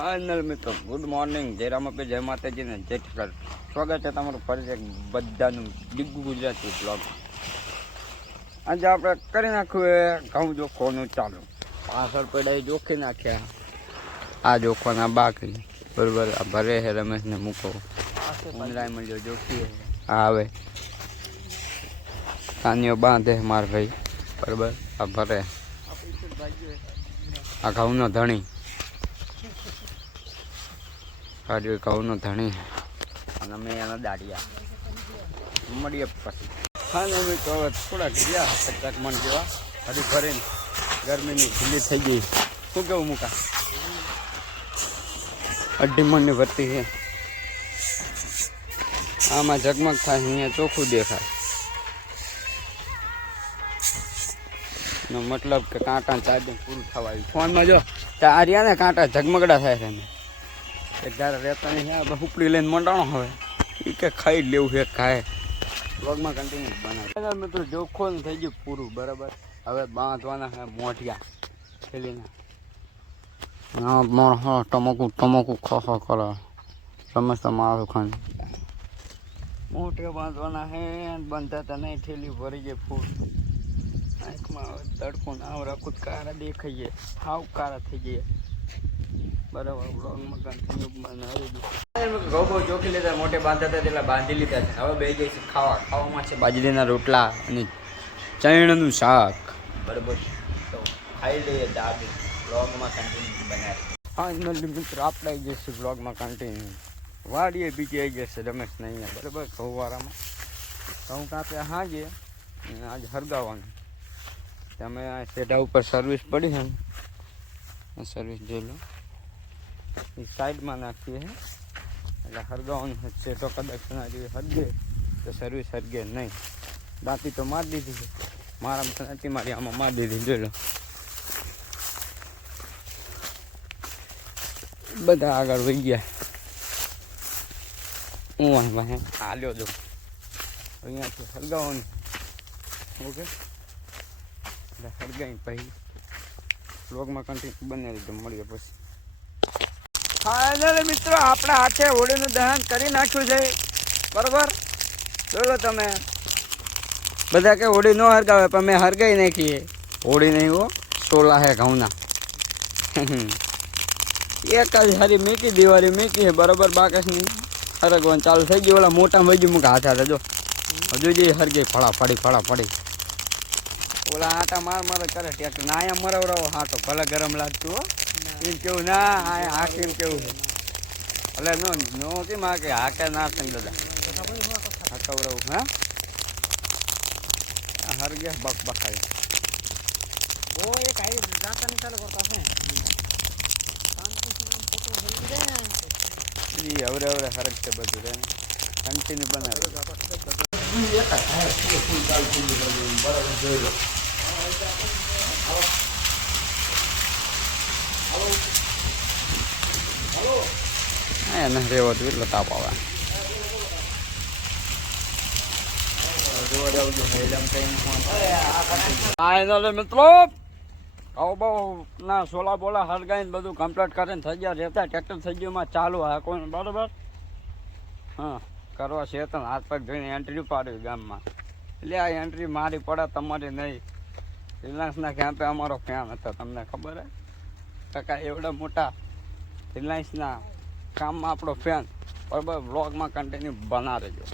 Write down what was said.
Final મિત્રો good morning જય રામાપી જય માતાજી ને જય ઠાકર. સ્વાગત છે તમારું ફરી એક બધાનું ડીગુ ગુજરાતી બ્લોગ. આજે આપણે કરી નાખ્યું એ ઘઉં જોખવાનું ચાલુ. પાછળ પડાઈ જોખી નાખ્યા. આ જોખવાના બાકી બરોબર. આ ભરે છે રમેશને મૂકો ઉંદરાય મળ્યો જોખીએ. હા આવે કાનીઓ બાંધે માર ભાઈ બરોબર. આ ભરે આ ઘઉંનો ધણી કાઢ્યો ઘઉંનો ધણી અને અમે એના દાડિયા મળીએ પછી. હા ને અમે તો થોડાક ગયા 50 મણ જેવા હજી ફરીને ગરમીની ઢીલી થઈ ગઈ. શું કેવું મૂકા 2.5 મણની ભરતી છે. આમાં ઝગમગ થાય અહીંયા ચોખ્ખું દેખાય. મતલબ કે કાંટા ચાર્જિંગ પૂરું થવા આવ્યું. ફોનમાં જો આ રહ્યા ને કાંટા ઝગમગડા થાય છે ને એક ધારે રહેતા નહીં. આ ઉપડી લઈને મંડાણો હવે એ કે ખાઈ લેવું છે ખાય. વ્લોગમાં કન્ટિન્યુ બનાવે મિત્રો. જોખો થઈ ગયું પૂરું બરાબર. હવે બાંધવાના છે મોઢિયા થેલીના. હા ટમોકું ખો કરો સમજતા મારું ખાન મોઢિયા બાંધવાના છે. બાંધતા નહીં થેલી ભરી જાય ફૂલ. આંખમાં તડકો ના રાખું કારા દેખાઈ જાય. હાવ કારા થઈ જાય બરાબર. બ્લોગમાં કન્ટિન્યુ બનાવી ગોબો ચોખી લીધા. મોટે બાંધતા હતા એટલે બાંધી લીધા છે. હવે બે જાય છે ખાવામાં છે બાજરીના રોટલા અને ચણીનું શાક બરાબર. તો ખાઈ લઈએ દાબી. બ્લોગમાં કન્ટિન્યુ બનાવી. હા મિત્રો આપણે આવી જશે બ્લોગમાં કન્ટિન્યુ. વાડીએ બીજી આવી જશે રમેશ ને અહીંયા બરાબર. ઘઉંવાળામાં ઘઉં કાપ્યા હાજે આજે હરગાવાનું. તમે આ સેઢા ઉપર સર્વિસ પડી છે ને સર્વિસ જોઈ લો. એ સાઈડમાં નાખીએ એટલે હરગાવાનું છે. તો કદાચ હરગે તો સર્વિસ હરગે નહીં. દાંતી તો મારી દીધી છે. મારામાં તો નથી મારી, આમાં મારી દીધી જોઈ લો. બધા આગળ વહી ગયા. હું ભાઈ હાલ્યો જો અહીંયાથી હરગાવાનું. ઓકે એટલે હરગાઈ પછી બ્લોગમાં કન્ટિન્યુ બનાવી દીધું. મળીએ પછી. હા મિત્રો આપણા હાથે હોળીનું દહન કરી નાખ્યું છે બરોબર. જોયો તમે બધા કે હોળી ન હરગાવે પણ મેં હરગાઈ નાખીએ. હોળી નહીં હો, સોલા હે ઘઉંના. એક જ હારી મીકી દિવાળી મીકી છે બરોબર. બાકસની હરગવાનું ચાલુ થઈ ગયું. ઓલા મોટા વહી ગયું મૂકા હાથ જો હજુ જે હરગઈ ફળા પડી. ઓલા આટા માર કરે ટ્રેક્ટર ના અહીંયા મરવરાવો હાટો ભલે ગરમ લાગતું હો. એમ કેવું ના હાકે એમ કેવું છે એટલે નો કેમ હાકે હાકે ના થઈ દાદા હાકવરાવું. હા હરગે બક બખાય હવે હરગ છે બધું રે કન્ટિન્યુ બનાવે. રેવો તો એટલો તાપ આવે. મિત્રો આવો બહુ ના સોલા બોલા હરગાઈને બધું કમ્પ્લીટ કરીને થઈ ગયા. રહેતા ટ્રેક્ટર થઈ ગયું એમાં ચાલુ હા કોઈ બરોબર. હા કરવા છે તો હાથ પગ ધોઈને એન્ટ્રી પાડ્યું ગામમાં. એટલે આ એન્ટ્રી મારી પડે તમારી નહીં. રિલાયન્સના કેમ્પે અમારો ફેન હતો તમને ખબર હે કાકા. એવડા મોટા રિલાયન્સના કામમાં આપણો ફેન બરાબર. બ્લોગમાં કન્ટિન્યુ બનાવી દેજો.